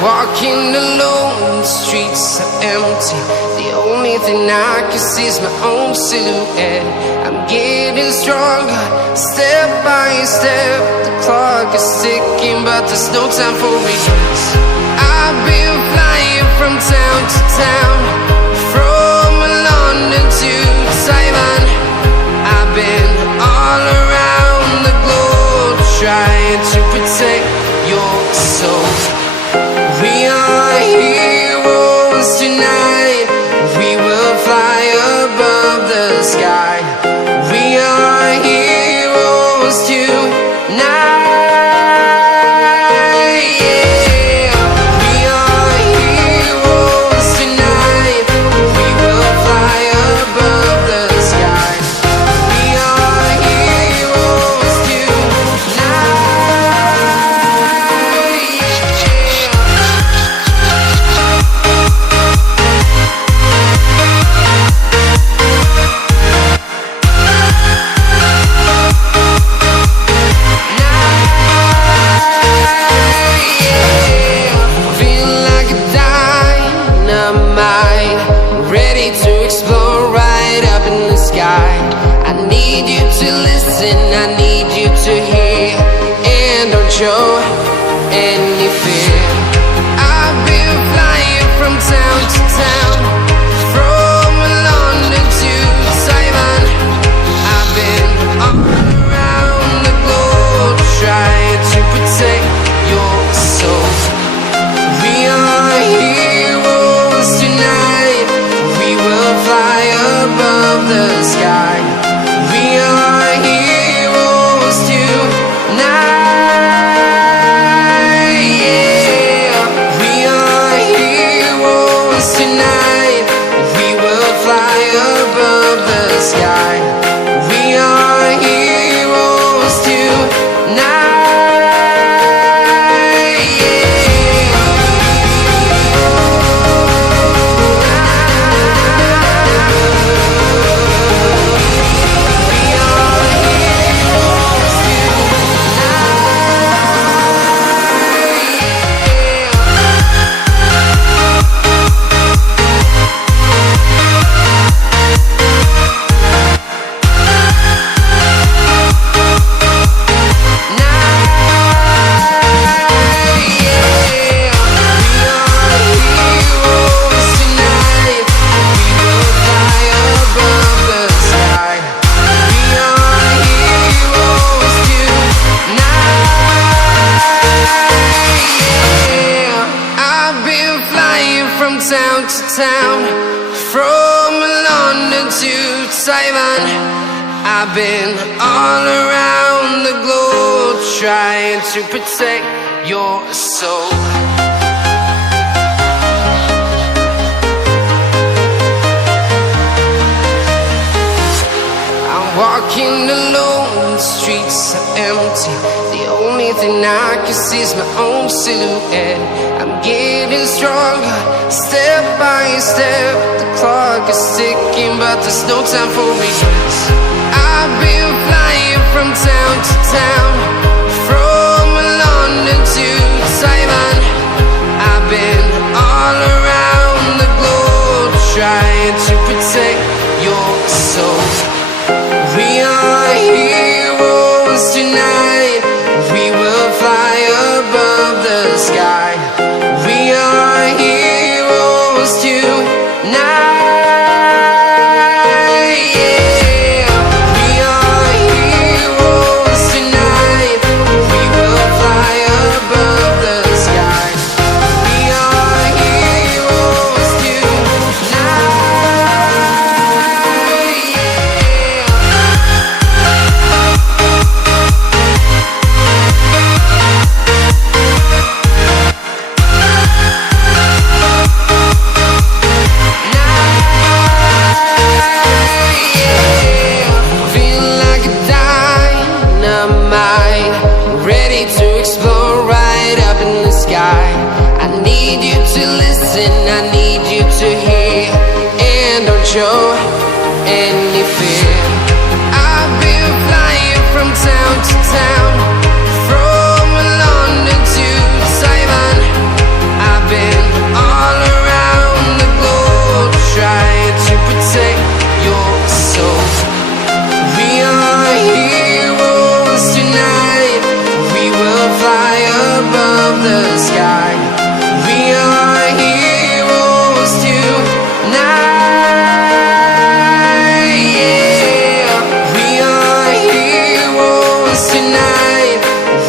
Walking alone, the streets are empty. The only thing I can see is my own silhouette. I'm getting stronger, step by step. The clock is ticking, but there's no time for regrets. I've been flying from town to town, from London to Taiwan. I've been all around the globe, trying to protect your soul. We are heroes tonight. We will fly above the sky. We are heroes tonight. Yeah. We are heroes tonight. ready to explore right up in the sky. I need you to listen, I need you to hear, and don't show any fear. I've been flying from town to town, from London to Taiwan. I've been all around the globe trying to protect your soul. We are heroes tonight, we will fly above the sky. We are heroes tonight, yeah. We are heroes tonight, we will fly above the sky. We are heroes tonight, yeah. We are heroes town to town, from London to Taiwan. I've been all around the globe trying to protect your soul. I'm walking alone, the streets are empty. The only thing I can see is my own silhouette. I'm getting stronger, step by step. The clock is ticking, but there's no time for regrets. I've been flying from town to town, from London to Taiwan. I've been all around the globe trying to protect your soul. We are heroes tonight, we will fly above the sky. We are heroes tonight, yeah. We are heroes tonight, we will fly above the sky. We are heroes tonight, yeah. Feel like a dynamite, ready to explore right up in the sky. I need you to listen, I need you to hear, and don't show any fear. I've been flying from town to town, from London to Taiwan. I've been all around the globe trying to protect your soul. We are heroes tonight, we will fly above the sky. We are heroes tonight, yeah. We are heroes tonight,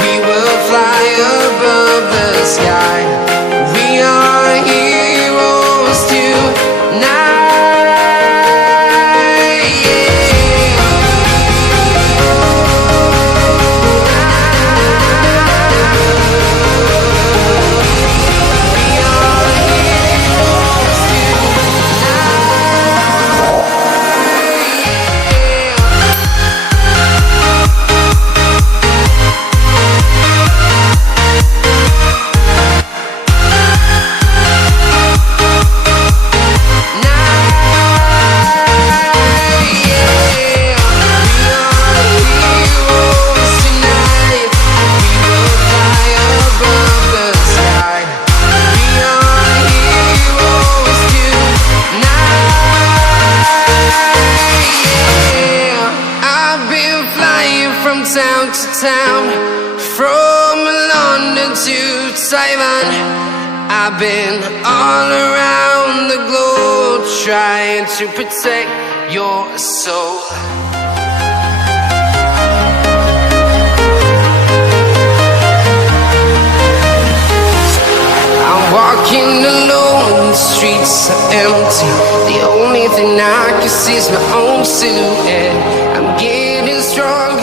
we will fly above the sky. We are heroes tonight, yeah. town, from London to Taiwan. I've been all around the globe trying to protect your soul. I'm walking alone, the streets are empty. The only thing I can see is my own silhouette. I'm getting stronger.